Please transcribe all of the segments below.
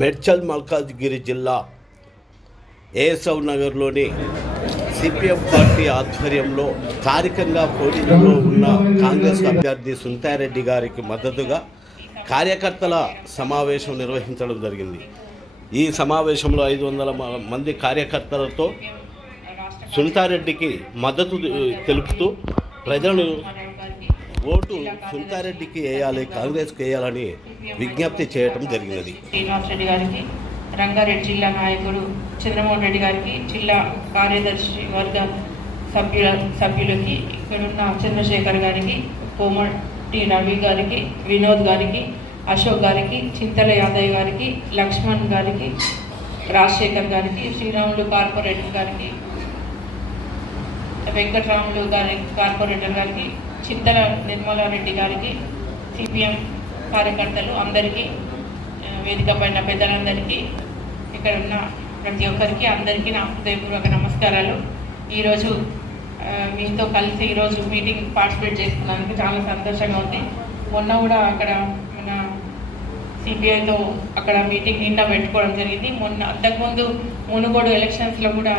మేడ్చల్ మల్కాజ్గిరి జిల్లా ఏఎస్ఎఫ్ నగర్లోని CPM party ఆధ్వర్యంలో స్థానికంగా పోటీలో ఉన్న కాంగ్రెస్ అభ్యర్థి సునీతారెడ్డి గారికి మద్దతుగా కార్యకర్తల సమావేశం నిర్వహించడం జరిగింది. ఈ సమావేశంలో 500 మంది కార్యకర్తలతో సునీతారెడ్డికి మద్దతు తెలుపుతూ ప్రజలు ఓటు సునీతారెడ్డికి వేయాలి, కాంగ్రెస్కి వేయాలని విజ్ఞప్తి చేయడం జరిగినది. శ్రీనివాసరెడ్డి గారికి, రంగారెడ్డి జిల్లా నాయకుడు చంద్రమోహన్ రెడ్డి గారికి, జిల్లా కార్యదర్శి వర్గ సభ్యులకి, ఇక్కడున్న చంద్రశేఖర్ గారికి, కోమటి రవి గారికి, వినోద్ గారికి, అశోక్ గారికి, చింతల యాదయ్య గారికి, లక్ష్మణ్ గారికి, రాజశేఖర్ గారికి, శ్రీరాములు కార్పొరేటర్ గారికి, వెంకటరాములు గారి కార్పొరేటర్ గారికి, చింతల నిర్మలారెడ్డి గారికి, సిపిఎం కార్యకర్తలు అందరికీ, వేదిక పైన పెద్దలందరికీ, ఇక్కడ ఉన్న ప్రతి ఒక్కరికి అందరికీ నా హృదయపూర్వక నమస్కారాలు. ఈరోజు మీతో కలిసి ఈరోజు మీటింగ్ పార్టిసిపేట్ చేసుకున్నందుకు చాలా సంతోషంగా ఉంది. మొన్న కూడా అక్కడ మన సిపిఐతో అక్కడ మీటింగ్ నిన్న పెట్టుకోవడం జరిగింది. అంతకుముందు మునుగోడు ఎలక్షన్స్లో కూడా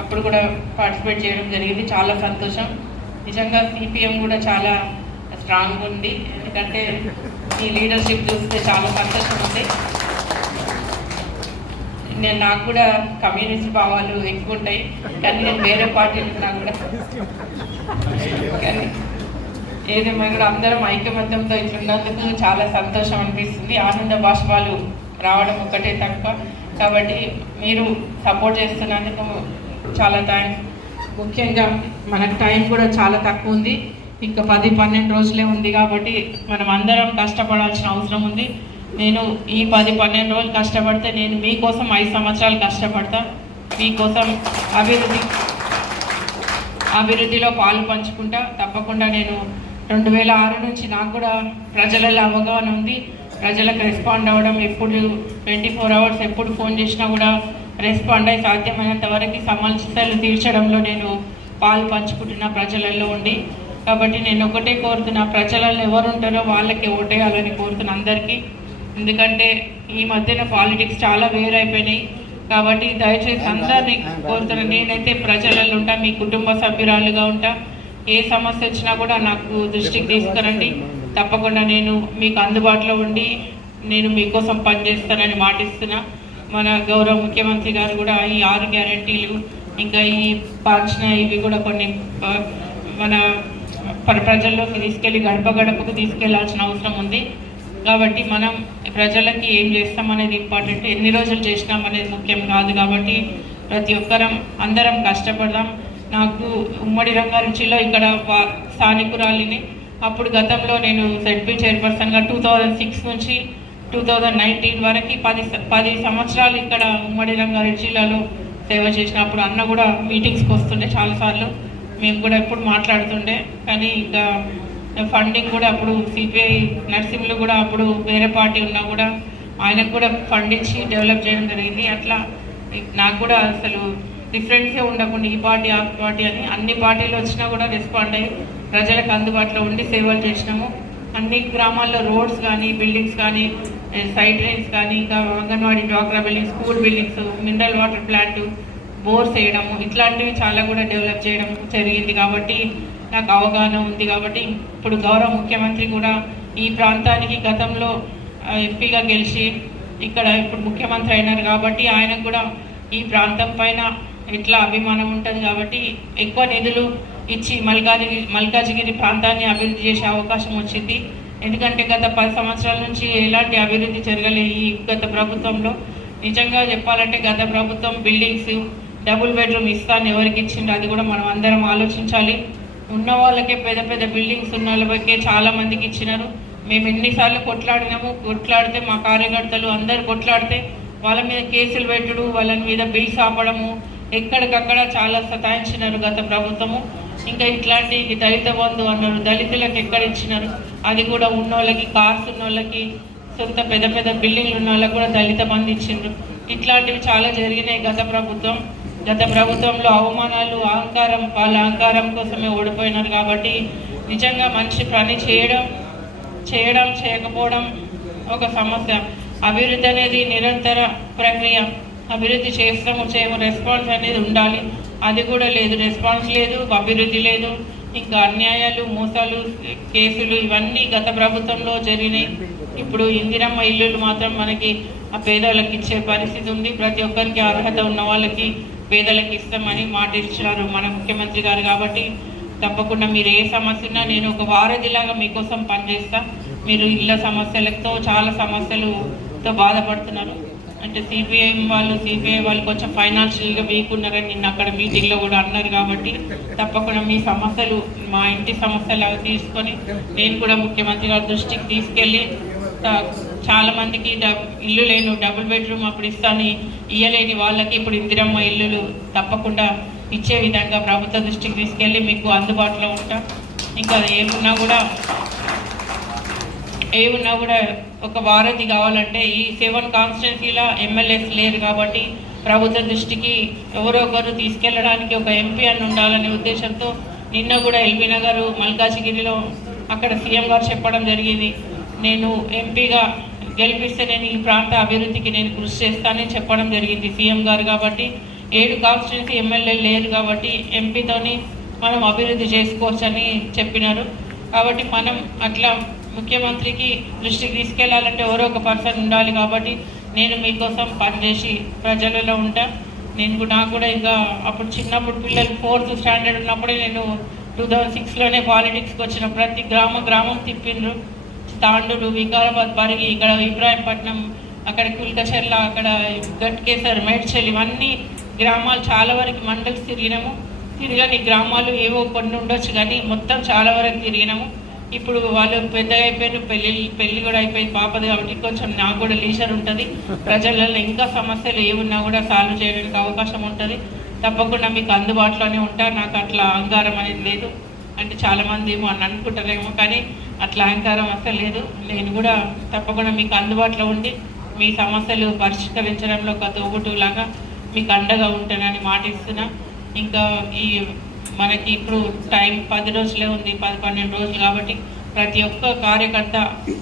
అప్పుడు కూడా పార్టిసిపేట్ చేయడం జరిగింది. చాలా సంతోషం. నిజంగా సిపిఎం కూడా చాలా స్ట్రాంగ్ ఉంది. ఎందుకంటే ఈ లీడర్షిప్ చూస్తే చాలా సంతోషం ఉంది. నాకు కూడా కమ్యూనిస్ట్ భావాలు ఎక్కువ ఉంటాయి, కానీ నేను వేరే పార్టీలు ఉన్నా కూడా, కానీ ఏదేమైనా కూడా అందరం ఐకమత్యంతో ఇట్లున్నందుకు చాలా సంతోషం అనిపిస్తుంది. ఆనంద బాష్పాలు రావడం ఒక్కటే తక్కువ. కాబట్టి మీరు సపోర్ట్ చేస్తున్నందుకు చాలా థ్యాంక్స్. ముఖ్యంగా మనకు టైం కూడా చాలా తక్కువ ఉంది, ఇంకా 10-12 రోజులే ఉంది. కాబట్టి మనం అందరం కష్టపడాల్సిన అవసరం ఉంది. నేను ఈ 10-12 రోజులు కష్టపడితే నేను మీకోసం 5 సంవత్సరాలు కష్టపడతా. మీకోసం అభివృద్ధిలో పాలు పంచుకుంటా. తప్పకుండా నేను 2006 నుంచి నాకు కూడా ప్రజలలో అవగాహన ఉంది. ప్రజలకు రెస్పాండ్ అవ్వడం, ఎప్పుడు 24 hours ఎప్పుడు ఫోన్ చేసినా కూడా రెస్పాండ్ అయ్యి సాధ్యమైనంత వరకు సమస్యలు తీర్చడంలో నేను పాలు పంచుకుంటున్న ప్రజలలో ఉండి. కాబట్టి నేను ఒకటే కోరుతున్నా, ప్రజలలో ఎవరు ఉంటారో వాళ్ళకి ఓటేయాలని కోరుతున్నా అందరికీ. ఎందుకంటే ఈ మధ్యన పాలిటిక్స్ చాలా వేరైపోయినాయి. కాబట్టి దయచేసి అందరినీ కోరుతున్నా, నేనైతే ప్రజలలో ఉంటా, మీ కుటుంబ సభ్యురాలుగా ఉంటా. ఏ సమస్య వచ్చినా కూడా నాకు దృష్టికి తీసుకురండి. తప్పకుండా నేను మీకు అందుబాటులో ఉండి నేను మీకోసం పనిచేస్తానని మాటిస్తున్నా. మన గౌరవ ముఖ్యమంత్రి గారు కూడా ఈ 6 గ్యారెంటీలు, ఇంకా ఈ పాల్చిన ఇవి కూడా కొన్ని మన ప్రజల్లోకి తీసుకెళ్ళి గడప గడపకు తీసుకెళ్లాల్సిన అవసరం ఉంది. కాబట్టి మనం ప్రజలకి ఏం చేస్తామనేది ఇంపార్టెంట్, ఎన్ని రోజులు చేసినామనేది ముఖ్యం కాదు. కాబట్టి ప్రతి అందరం కష్టపడదాం. నాకు ఉమ్మడి రంగారెడ్డిలో ఇక్కడ స్థానికురాలిని. అప్పుడు గతంలో నేను ZP చైర్పర్సన్గా 2006 నుంచి 2019 వరకు 10 సంవత్సరాలు ఇక్కడ ఉమ్మడి రంగారెడ్డి జిల్లాలో సేవ చేసినప్పుడు అన్న కూడా మీటింగ్స్కి వస్తుండే చాలాసార్లు. మేము కూడా ఎప్పుడు మాట్లాడుతుండే. కానీ ఇంకా ఫండింగ్ కూడా అప్పుడు సిపిఐ నర్సింహులు కూడా అప్పుడు వేరే పార్టీ ఉన్నా కూడా ఆయనకు కూడా ఫండ్ ఇచ్చి డెవలప్ చేయడం జరిగింది. అట్లా నాకు కూడా అసలు డిఫరెన్సే ఉండకుండా ఈ పార్టీ ఆ పార్టీ అని అన్ని పార్టీలు వచ్చినా కూడా రెస్పాండ్ అయ్యి ప్రజలకు అందుబాటులో ఉండి సేవలు చేసినాము. అన్ని గ్రామాల్లో రోడ్స్ కానీ, బిల్డింగ్స్ కానీ, సైడ్ డ్రైన్స్ కానీ, ఇంకా అంగన్వాడీ, డ్వాక్రా buildings, school buildings, mineral water plant, bores వేయడము, ఇట్లాంటివి చాలా కూడా డెవలప్ చేయడం జరిగింది. కాబట్టి నాకు అవగాహన ఉంది. కాబట్టి ఇప్పుడు గౌరవ ముఖ్యమంత్రి కూడా ఈ ప్రాంతానికి గతంలో ఎంపీగా గెలిచి ఇక్కడ ఇప్పుడు ముఖ్యమంత్రి అయినారు. కాబట్టి ఆయనకు కూడా ఈ ప్రాంతం పైన ఎట్లా అభిమానం ఉంటుంది. కాబట్టి ఎక్కువ నిధులు ఇచ్చి మల్కాజ్గిరి ప్రాంతాన్ని అభివృద్ధి చేసే అవకాశం వచ్చింది. ఎందుకంటే గత 10 సంవత్సరాల నుంచి ఎలాంటి అభివృద్ధి జరగలేదు ఈ గత ప్రభుత్వంలో. నిజంగా చెప్పాలంటే గత ప్రభుత్వం బిల్డింగ్స్ డబుల్ బెడ్రూమ్ ఇస్తాను ఎవరికి ఇచ్చిండ్రు అది కూడా మనం అందరం ఆలోచించాలి. ఉన్న వాళ్ళకే పెద్ద బిల్డింగ్స్ ఉన్న వాళ్ళకే చాలా మందికి ఇచ్చినారు. మేము ఎన్నిసార్లు కొట్లాడితే మా కార్యకర్తలు అందరు కొట్లాడితే వాళ్ళ మీద కేసులు పెట్టుడు, వాళ్ళ మీద బిల్స్ ఆపడము, ఎక్కడికక్కడ చాలా సతాయించినారు గత ప్రభుత్వము. ఇంకా ఇట్లాంటి దళిత బంధు అన్నారు, దళితులకు ఎక్కడ ఇచ్చినారు, అది కూడా ఉన్నోళ్ళకి, కార్స్ ఉన్నోళ్ళకి, సొంత పెద్ద బిల్డింగ్లు ఉన్న వాళ్ళకి కూడా దళిత బంధు ఇచ్చిండ్రు. ఇట్లాంటివి చాలా జరిగినాయి గత ప్రభుత్వం. గత ప్రభుత్వంలో అవమానాలు, అహంకారం, వాళ్ళ అహంకారం కోసమే ఓడిపోయినారు. కాబట్టి నిజంగా మనిషి పని చేయకపోవడం ఒక సమస్య. అభివృద్ధి అనేది నిరంతర ప్రక్రియ. అభివృద్ధి చేయము, రెస్పాన్స్ అనేది ఉండాలి. అది కూడా లేదు, రెస్పాన్స్ లేదు, అభివృద్ధి లేదు. ఇంకా అన్యాయాలు, మోసాలు, కేసులు ఇవన్నీ గత ప్రభుత్వంలో జరిగినాయి. ఇప్పుడు ఇందిరమ్మ ఇల్లులు మాత్రం మనకి ఆ పేదలకు ఇచ్చే పరిస్థితి ఉంది. ప్రతి ఒక్కరికి అర్హత ఉన్న వాళ్ళకి పేదలకు ఇస్తామని మాట ఇచ్చారు మన ముఖ్యమంత్రి గారు. కాబట్టి తప్పకుండా మీరు ఏ సమస్య ఉన్నా నేను ఒక వారధిలాగా మీకోసం పనిచేస్తా. మీరు ఇళ్ళ సమస్యలతో చాలా సమస్యలతో బాధపడుతున్నారు. అంటే సిపిఐ వాళ్ళు కొంచెం ఫైనాన్షియల్గా వీక్ ఉన్నారని నిన్న అక్కడ మీటింగ్లో కూడా అన్నారు. కాబట్టి తప్పకుండా మీ సమస్యలు మా ఇంటి సమస్యలు తీసుకొని నేను కూడా ముఖ్యమంత్రి గారి దృష్టికి తీసుకెళ్ళి చాలామందికి ఇల్లు లేను, డబుల్ బెడ్రూమ్ అప్పుడు ఇస్తాను ఇయ్యలేని వాళ్ళకి ఇప్పుడు ఇందిరమ్మ ఇల్లులు తప్పకుండా ఇచ్చే విధంగా ప్రభుత్వ దృష్టికి తీసుకెళ్ళి మీకు అందుబాటులో ఉంటా. ఇంకా ఏమున్నా కూడా ఒక వారధి కావాలంటే ఈ 7 కాన్స్టిట్యున్సీలో ఎమ్మెల్యేస్ లేరు. కాబట్టి ప్రభుత్వ దృష్టికి ఎవరో ఒకరు తీసుకెళ్ళడానికి ఒక ఎంపీ అని ఉండాలనే ఉద్దేశంతో నిన్న కూడా ఎల్బీ నగర్, మల్కాజిగిరిలో అక్కడ సీఎం గారు చెప్పడం జరిగింది. నేను ఎంపీగా గెలిపిస్తే నేను ఈ ప్రాంత అభివృద్ధికి నేను కృషి చేస్తానని చెప్పడం జరిగింది సీఎం గారు. కాబట్టి 7 కాన్స్టిట్యున్సీ ఎమ్మెల్యేలు లేరు కాబట్టి ఎంపీతోని మనం అభివృద్ధి చేసుకోవచ్చని చెప్పినారు. కాబట్టి మనం అట్లా ముఖ్యమంత్రికి దృష్టికి తీసుకెళ్లాలంటే ఎవరో ఒక పర్సన్ ఉండాలి. కాబట్టి నేను మీకోసం పనిచేసి ప్రజలలో ఉంటా. నాకు కూడా ఇంకా అప్పుడు చిన్నప్పుడు పిల్లలు 4th స్టాండర్డ్ ఉన్నప్పుడే నేను 2006లోనే పాలిటిక్స్కి వచ్చిన. ప్రతి గ్రామం తిప్పిండ్రు. తాండూరు, వికారాబాద్, పరిగి, ఇక్కడ ఇబ్రాహీంపట్నం, అక్కడ కుల్కచర్ల, అక్కడ గట్కేసర్, మేడ్చల్ ఇవన్నీ గ్రామాలు చాలా వరకు మండల్స్ తిరగని గ్రామాలు ఏవో కొన్ని ఉండొచ్చు కానీ మొత్తం చాలా వరకు తిరిగినాము. ఇప్పుడు వాళ్ళు పెద్దగా అయిపోయిన పెళ్ళి కూడా అయిపోయింది పాపది. కాబట్టి కొంచెం నాకు కూడా లీజర్ ఉంటుంది. ప్రజలలో ఇంకా సమస్యలు ఏమున్నా కూడా సాల్వ్ చేయడానికి అవకాశం ఉంటుంది. తప్పకుండా మీకు అందుబాటులోనే ఉంటా. నాకు అట్లా అహంకారం అనేది లేదు. అంటే చాలామంది ఏమో అని అనుకుంటారేమో, కానీ అట్లా అహంకారం అసలు లేదు. నేను కూడా తప్పకుండా మీకు అందుబాటులో ఉండి మీ సమస్యలు పరిష్కరించడంలో ఒక తోబుట్టులాగా మీకు అండగా ఉంటానని మాటిస్తున్నా. ఇంకా మనకి ఇప్పుడు టైం 10 రోజులే ఉంది, 10-12 రోజులు. కాబట్టి ప్రతి ఒక్క కార్యకర్త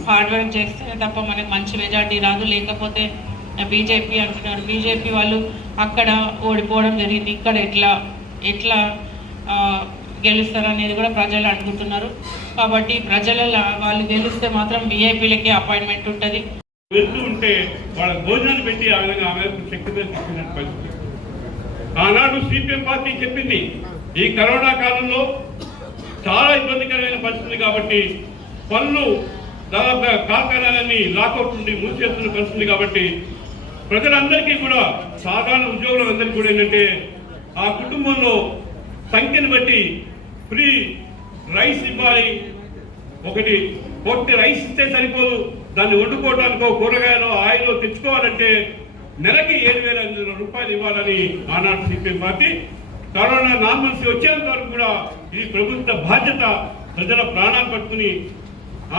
హార్డ్ వర్క్ చేస్తేనే తప్ప మనకి మంచి మెజార్టీ రాదు. లేకపోతే బీజేపీ అంటున్నారు, బీజేపీ వాళ్ళు అక్కడ ఓడిపోవడం జరిగింది, ఇక్కడ ఎట్లా గెలుస్తారు అనేది కూడా ప్రజలు అడుగుతున్నారు. కాబట్టి వాళ్ళు గెలిస్తే మాత్రం వీఐపీలకే అపాయింట్మెంట్ ఉంటుంది. వెళ్తూ ఉంటే వాళ్ళ భోజనాలు పెట్టి ఆ విధంగా ఆమె శక్తి మీద తీసుకునే పరిస్థితి. ఆనాడు సిపిఎం పార్టీ చెప్పింది ఈ కరోనా కాలంలో చాలా ఇబ్బందికరమైన పరిస్థితి కాబట్టి పనులు దాదాపుగా కార్ఖానాలన్నీ లాకౌట్ నుండి మూసేస్తున్న పరిస్థితి కాబట్టి ప్రజలందరికీ కూడా సాధారణ ఉద్యోగులందరికీ కూడా ఏంటంటే ఆ కుటుంబంలో సంఖ్యను బట్టి ఫ్రీ రైస్ ఇవ్వాలి. ఒకటి రైస్ ఇస్తే సరిపోదు, దాన్ని వండుకోవడానికో కూరగాయలు ఆయిల్ తెచ్చుకోవాలంటే నెలకి 7,500 రూపాయలు ఇవ్వాలని ఆనాడు సిపిఎం పార్టీ. కరోనా నార్మల్సీ వచ్చేంత వరకు కూడా ఇది ప్రభుత్వ బాధ్యత. ప్రజల ప్రాణాలు పట్టుకుని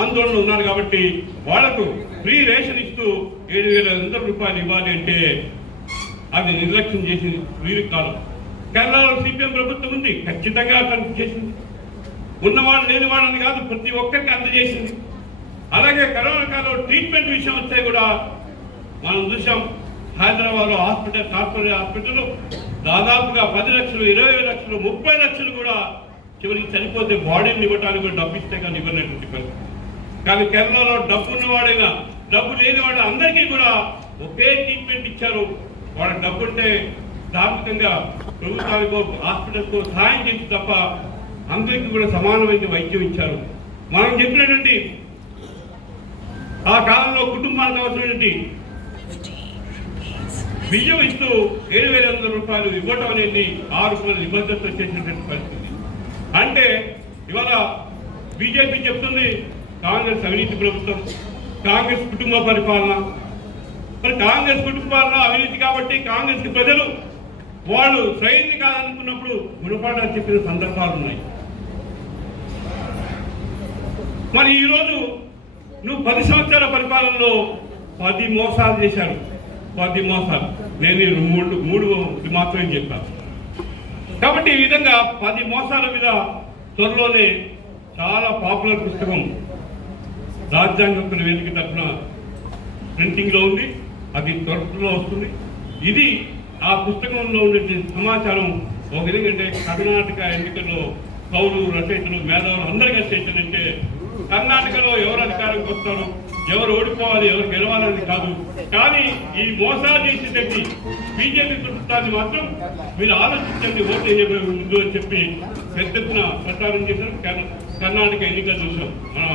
ఆందోళన ఉన్నారు కాబట్టి వాళ్లకు ఫ్రీ రేషన్ ఇస్తూ 7,500 రూపాయలు ఇవ్వాలి అంటే అది నిర్లక్ష్యం చేసి వీరికి కాలం. కేరళలో సిపిఎం ప్రభుత్వం ఉంది, ఖచ్చితంగా తనకు చేసింది. ఉన్నవాళ్ళు లేని వాళ్ళని కాదు, ప్రతి ఒక్కరికి అందజేసింది. అలాగే కరోనా కాలంలో ట్రీట్మెంట్ విషయం వస్తే కూడా మనం చూసాం. హైదరాబాద్లో కార్పొరేట్ హాస్పిటల్ దాదాపుగా 10 లక్షలు, 20 లక్షలు, 30 లక్షలు కూడా చివరికి చనిపోతే బాడీని ఇవ్వడానికి కూడా డబ్బు ఇస్తే కానీ ఇవ్వనటువంటి పరిస్థితి. కానీ కేరళలో డబ్బు ఉన్నవాడైనా డబ్బు లేని వాళ్ళు అందరికీ కూడా ఒకే ట్రీట్మెంట్ ఇచ్చారు. వాళ్ళ డబ్బు ఉంటే ధార్మికంగా ప్రభుత్వానికో హాస్పిటల్కో సహాయం చేసి తప్ప అందరికీ కూడా సమానమైన వైద్యం ఇచ్చారు. మనం చెప్పినటువంటి ఆ కాలంలో కుటుంబానికి అవసరమైనటువంటి బియ్యం ఇస్తూ 7,500 రూపాయలు ఇవ్వటం అనేది 6 రూపాయలు నిబద్ధత చేసినటువంటి పరిస్థితి. అంటే ఇవాళ బీజేపీ చెప్తుంది కాంగ్రెస్ అవినీతి ప్రభుత్వం, కాంగ్రెస్ కుటుంబ పరిపాలన. మరి కాంగ్రెస్ కుటుంబ పాలన అవినీతి కాబట్టి కాంగ్రెస్ కి ప్రజలు వాళ్ళు సైన్యం కాదనుకున్నప్పుడు గుణపాఠాలు చెప్పిన సందర్భాలు ఉన్నాయి. మరి ఈరోజు నువ్వు 10 సంవత్సరాల పరిపాలనలో 10 మోసాలు చేశారు. 10 మోసాలు. నేను ఈ మూడు మాత్రమే చెప్పాను. కాబట్టి ఈ విధంగా 10 మోసాల మీద త్వరలోనే చాలా పాపులర్ పుస్తకం రాజ్యాంగ హక్కుల వేదిక తరఫున ప్రింటింగ్లో ఉంది. అది త్వరలో వస్తుంది. ఇది ఆ పుస్తకంలో ఉండే సమాచారం ఒక విధంగా అంటే కర్ణాటక ఎన్నికల్లో కౌలు రచయితలు మేధావులు అందరూ కలిసి ఏంటంటే కర్ణాటకలో ఎవరు అధికారంకి వస్తారు, ఎవరు ఓడిపోవాలి, ఎవరు గెలవాలని కాదు, కానీ ఈ మోసాలు చేసేటట్టు బీజేపీ ప్రభుత్వాన్ని మాత్రం మీరు ఆలోచించండి, ఓటు వేయబోయే ముందు అని చెప్పి పెద్ద ఎత్తున ప్రచారం చేశారు. కర్ణాటక ఎన్నికలు చూసాం. మన